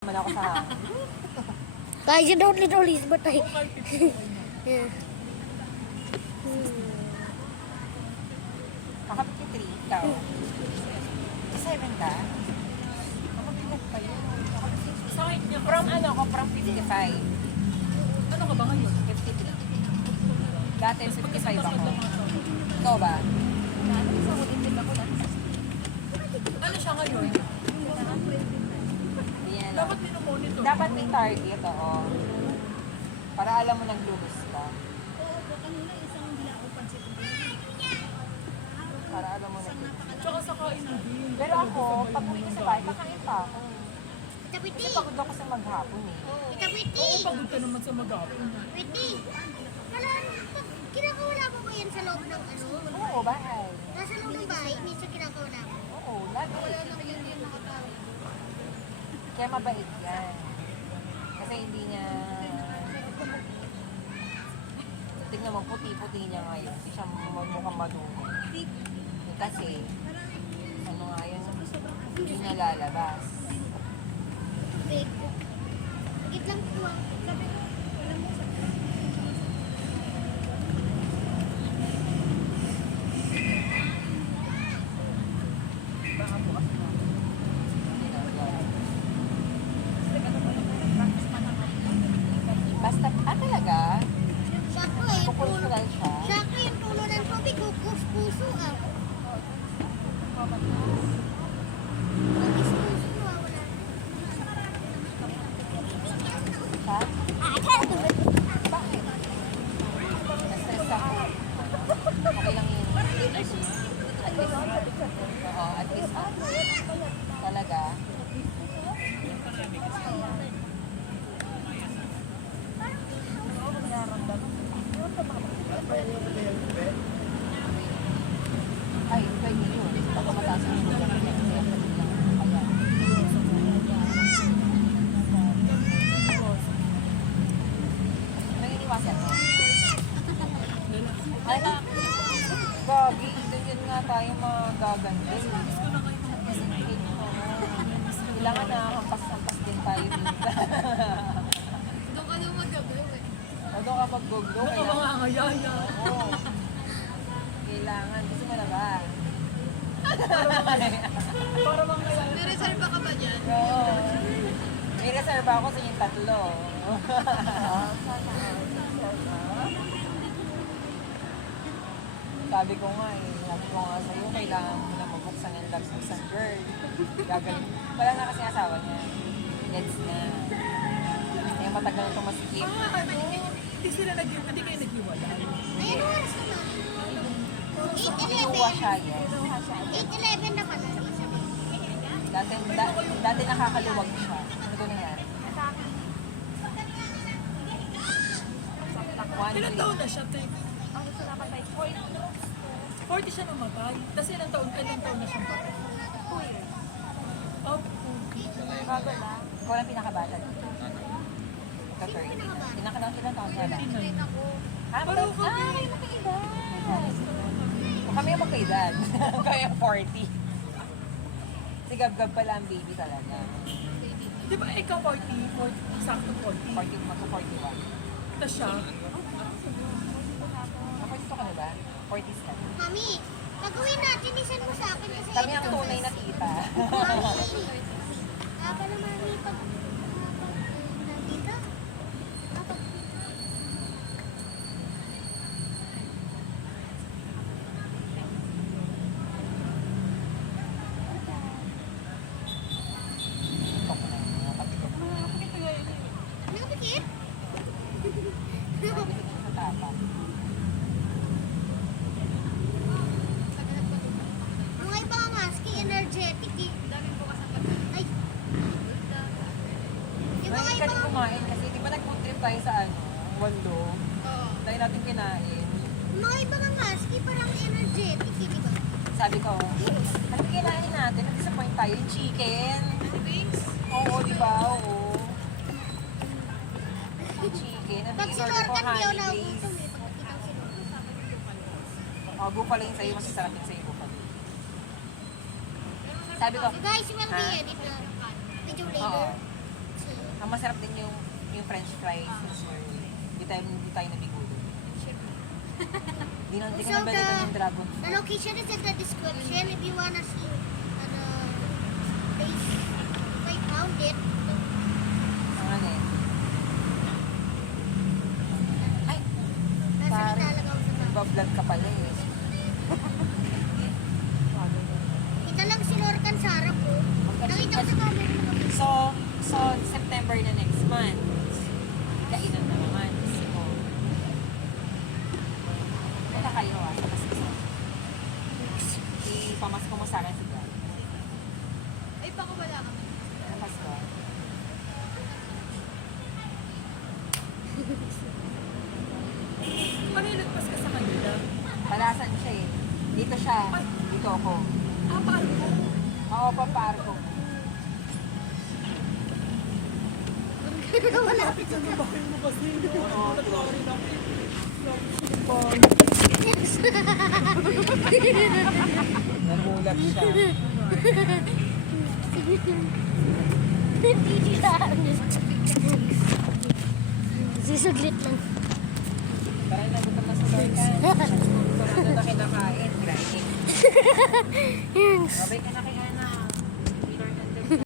Naman ako sa Guys, you don't need all these, but I... yeah. Ako 53, ikaw. 57 ka? Ako bigat pa yun. Ako 60. From ano ako? From 55. Ano ka ba ngayon? 53. Dati 55 ako. Ikaw ba? Ano siya ngayon? Yan. Dapat minumonitor. Dapat may target, oo. Para alam mo naglulus ka. Para alam mo naglulus ka. Tsaka sa kain na din. Pero ako, pag uwi ko sa bahay, kakain pa ako. Itapiti! Kasi pagod ako sa maghapon eh. Itapiti! Oo, pagod ka naman sa mag-apon. Piti! Wala, kinakawala mo ba yan sa loob ng ano? Oo, bahay. Nasa loob ng bahay, minsan kinakawala mo. Oo, lagi. Kaya mabait yan. Kasi hindi niya... Tingnan mo, puti-puti niya ngayon. Hindi siya mukhang madumi. Kasi, ano nga yun, hindi niya lalabas. Big. Higit lang po ah. Sabi ko, alam mo sa... Basta, talaga? Sakto eh. Cultural siya. Sakto yung tulo ng tubig, puso ah. Puso ah, wala. Siya? Bakit? Na-stress ako. Okay lang yun. At least, oo, at least, talaga. Ay, pwede yun. Pag mataas ang sugar niya, kaya pwede lang. Ayan. May iniwasan mo? Ay, Gagi, ganyan nga tayo magaganda. Kailangan hampas-hampas din tayo dito. Doon ka lang mag-gagawin eh. O doon ka mag-go-go. Ano ka mga ngayaya? Oo. Kailangan. Gusto mo na ba? Para mga ngayaya. May reserva ka ba dyan? Oo. May reserva ako sa inyong tatlo. Sabi ko nga sabi ko nga sa'yo, kailangan mo na mabuksan yung loves mo sa girl. Gagaling. Wala na kasi asawa niya. Gets na. Kaya matagal na itong masikip. Hindi kayo naghiwalay. Ayun, oras na ba? Kinuha siya, yes. 8:11 na pala. Dati nakakaluwag siya. Ano ba nangyari? Ilang taon na siya, Tek? 40 siya namatay. Tapos ilang taon na siyang patay? 2 years. Oh, Bago lang. Ikaw lang pinakabata dito. Ikaw 30. Ilang taon ka na? 29. Ah, Pareho kami. kayo magkaedad. Kung kami yung magkaedad. Kami yung 40. Si Gab-Gab pala ang baby talaga. Di ba ikaw 40, sakto 40. 40, magka-41. Tapos siya, Ako ka na ba? 40s ka. Mami, pag-uwi natin, isan mo sa akin kasi Kami ang tunay na tita. Mami, pala mami, pag nandito, nakapikit? Sa tapa. Mga iba ang husky, energetic eh. Ay. Yung mga May iba ka kumain kasi di ba nag-food trip tayo sa Wando? Tayo natin kinain. mga iba ang husky, parang energetic eh, di ba? Sabi ko, ano kinain natin? Nag-disappoint tayo. Yung chicken. Oo, di ba? Oo. Yung chicken. Ang Pag order ko sinortan, di ako honey nagutom glaze. eh. Pag nakita ko sinortan. Bago pala yung sa'yo, masasarap yung sa'yo pa. Sabi ko, You guys will be Ha? edit na video oo. later. masarap din yung french fries. Hindi tayo nabigo doon. Hindi ka So, nabalikan yung dragon the fruit. location is in the description if you wanna see place. I found it. Ang ano eh. Ay, Nasa Parang- nilalagaw sa bag. nagbablog ka pala eh. Kita lang si Lorcan sa harap ko. Nakita ko sa camera mo. So, September na next month. Kainan na naman. So, punta kayo sa Pasko. Ipamasko mo sa akin si God. Ay, baka wala kami. Ano Pasko? Pangilagpas ka sa kanila. Palasan siya eh. Dito siya. Dito ako. Ah, paano ko? Oo, paparko. Malapit sa baba. Bakit mo kasi? Oo, sorry na. Nagulat siya. Sisaglit lang. Parang nagutom na sa Lorcan. Kung ano na kinakain, grinding. Sabay ka na